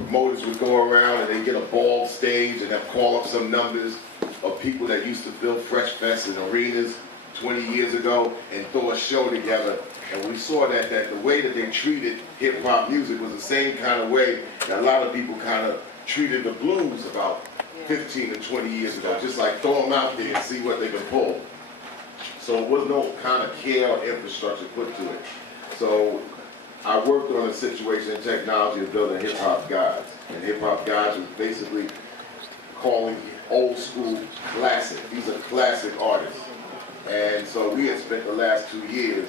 promoters would go around and they get a bald stage and they'll call up some numbers of people that used to fill Fresh Fest and arenas 20 years ago and throw a show together. And we saw that the way that they treated hip-hop music was the same kind of way that a lot of people kind of treated the blues about 15 to 20 years ago, just like throw them out there and see what they can pull. So there was no kind of care or infrastructure put to it. So I worked on a situation in technology of building Hip Hop Gods. And Hip Hop Gods was basically calling old school classic. These are classic artists. And so we had spent the last 2 years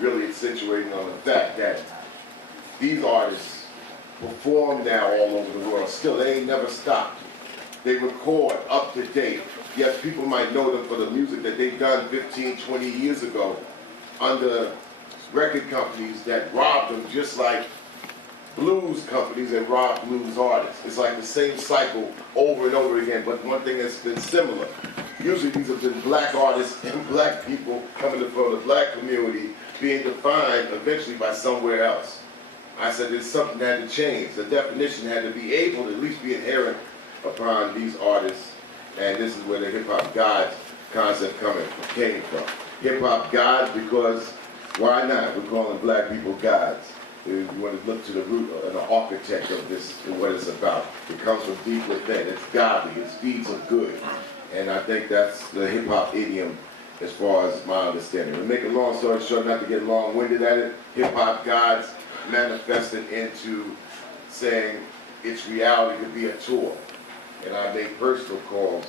really accentuating on the fact that these artists perform now all over the world. Still, they ain't never stopped. They record up to date. Yes, people might know them for the music that they've done 15, 20 years ago under record companies that robbed them just like blues companies that rob blues artists. It's like the same cycle over and over again, but one thing that's been similar. Usually these have been black artists and black people coming from the black community being defined eventually by somewhere else. I said there's something that had to change. The definition had to be able to at least be inherent upon these artists, and this is where the Hip Hop Gods concept came from. Hip Hop Gods because why not? We're calling black people gods. You want to look to the root and the architect of this and what it's about. It comes from deep within. It's godly. It's deeds of good. And I think that's the hip hop idiom as far as my understanding. To make a long story short, not to get long-winded at it, Hip Hop Gods manifested into saying its reality could be a tour. And I made personal calls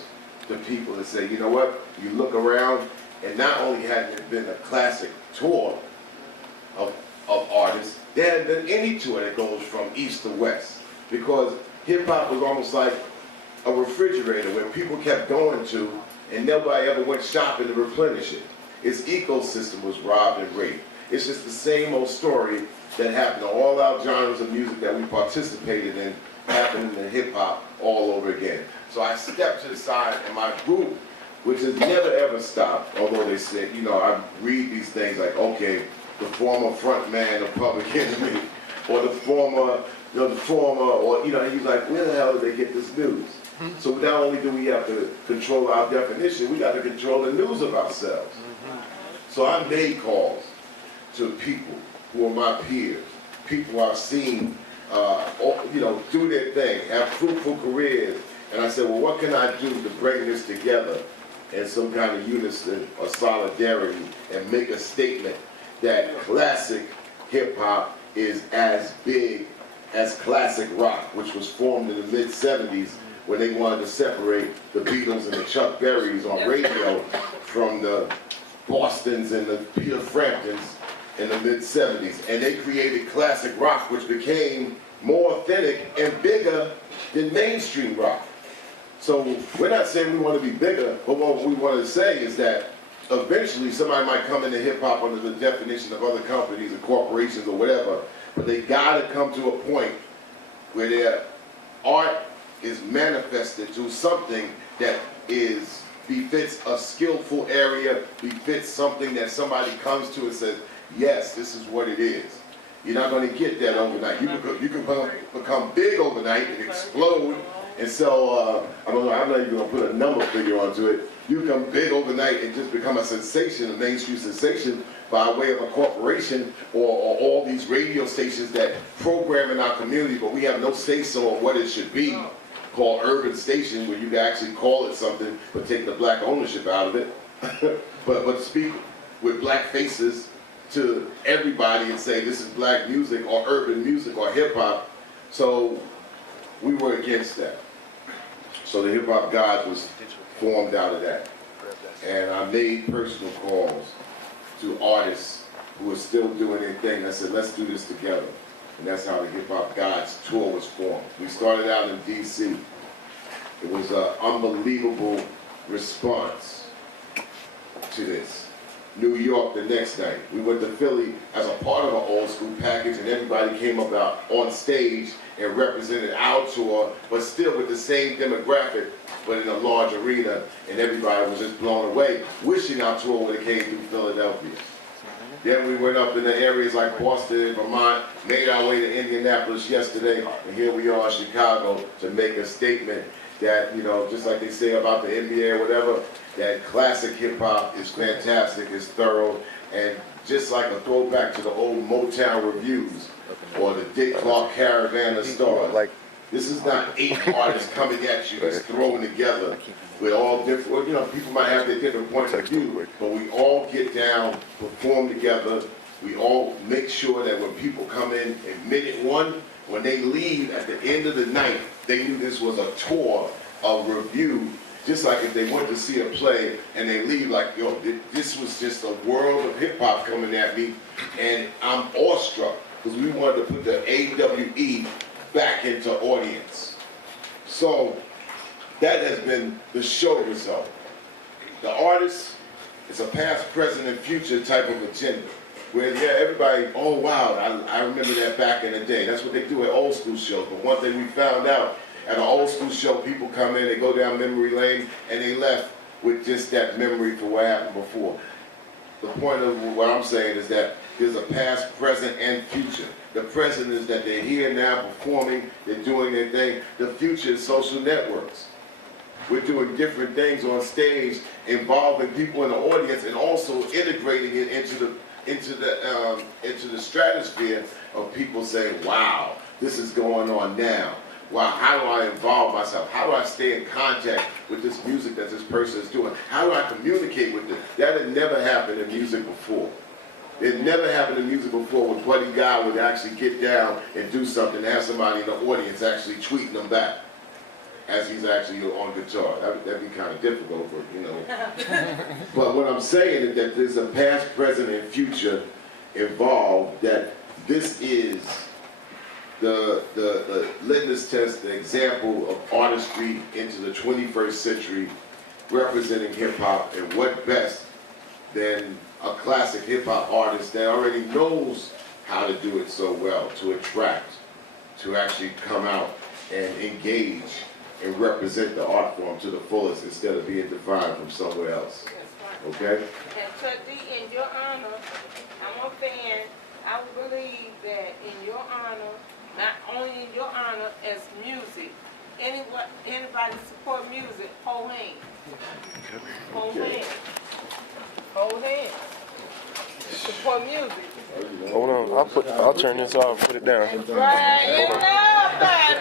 to people to say, you know what, you look around, and not only hadn't it been a classic tour of artists, there hadn't been any tour that goes from east to west. Because hip-hop was almost like a refrigerator where people kept going to, and nobody ever went shopping to replenish it. Its ecosystem was robbed and raped. It's just the same old story that happened to all our genres of music that we participated in, happened in hip-hop all over again. So I stepped to the side, and my group, which has never ever stopped, although they said, you know, I read these things like, okay, the former front man of Public Enemy, or the former, or, you know, he's like, where the hell did they get this news? So not only do we have to control our definition, we got to control the news of ourselves. So I made calls to people who are my peers, people I've seen, you know, do their thing, have fruitful careers, and I said, well, what can I do to bring this together in some kind of unison or solidarity and make a statement that classic hip-hop is as big as classic rock, which was formed in the mid-'70s when they wanted to separate the Beatles and the Chuck Berrys on radio from the Bostons and the Peter Framptons in the mid-'70s. And they created classic rock, which became more authentic and bigger than mainstream rock. So we're not saying we want to be bigger, but what we want to say is that eventually somebody might come into hip-hop under the definition of other companies or corporations or whatever, but they gotta come to a point where their art is manifested to something that befits a skillful area, befits something that somebody comes to and says, yes, this is what it is. You're not gonna get that overnight. You can become big overnight and explode and sell, I'm not even gonna put a number figure onto it. You become big overnight and just become a sensation, a mainstream sensation, by way of a corporation or all these radio stations that program in our community, but we have no say-so on what it should be, called urban station, where you can actually call it something, but take the black ownership out of it, but speak with black faces to everybody and say this is black music or urban music or hip-hop. So we were against that. So the Hip Hop Gods was formed out of that. And I made personal calls to artists who are still doing their thing. I said, let's do this together. And that's how the Hip Hop Gods tour was formed. We started out in DC. It was an unbelievable response to this. New York the next night. We went to Philly as a part of an old school package, and everybody came up out on stage and represented our tour, but still with the same demographic, but in a large arena, and everybody was just blown away, wishing our tour would have came through Philadelphia. Then we went up in the areas like Boston, Vermont, made our way to Indianapolis yesterday, and here we are in Chicago to make a statement that, you know, just like they say about the NBA or whatever, that classic hip hop is fantastic, is thorough, and just like a throwback to the old Motown reviews or the Dick Clark Caravan of Stars. This is not 8 artists coming at you, just thrown together with all different, well, you know, people might have their different points of view, but we all get down, perform together. We all make sure that when people come in minute 1, when they leave at the end of the night, they knew this was a tour, a review, just like if they went to see a play and they leave like, yo, this was just a world of hip hop coming at me, and I'm awestruck because we wanted to put the AWE back into audience. So that has been the show result. The artist is a past, present, and future type of agenda. Where, yeah, everybody, oh wow, I remember that back in the day. That's what they do at old school shows. But one thing we found out, at an old school show, people come in, they go down memory lane, and they left with just that memory for what happened before. The point of what I'm saying is that there's a past, present, and future. The present is that they're here now performing, they're doing their thing. The future is social networks. We're doing different things on stage, involving people in the audience, and also integrating it into the stratosphere of people saying, wow, this is going on now. Wow, how do I involve myself? How do I stay in contact with this music that this person is doing? How do I communicate with them? That had never happened in music before. It never happened in music before where Buddy Guy would actually get down and do something and have somebody in the audience actually tweeting them back as he's actually on guitar. That'd be kind of difficult, but you know. But what I'm saying is that there's a past, present, and future involved, that this is the litmus test, the example of artistry into the 21st century, representing hip-hop, and what best than a classic hip-hop artist that already knows how to do it so well, to attract, to actually come out and engage and represent the art form to the fullest instead of being defined from somewhere else. Okay? And Trustee, in your honor, I'm a fan. I believe that in your honor, not only in your honor as music, anybody support music, hold hands. Hold hands. Hold hands. Support music. Hold on, I'll turn this off, put it down. Right, you know,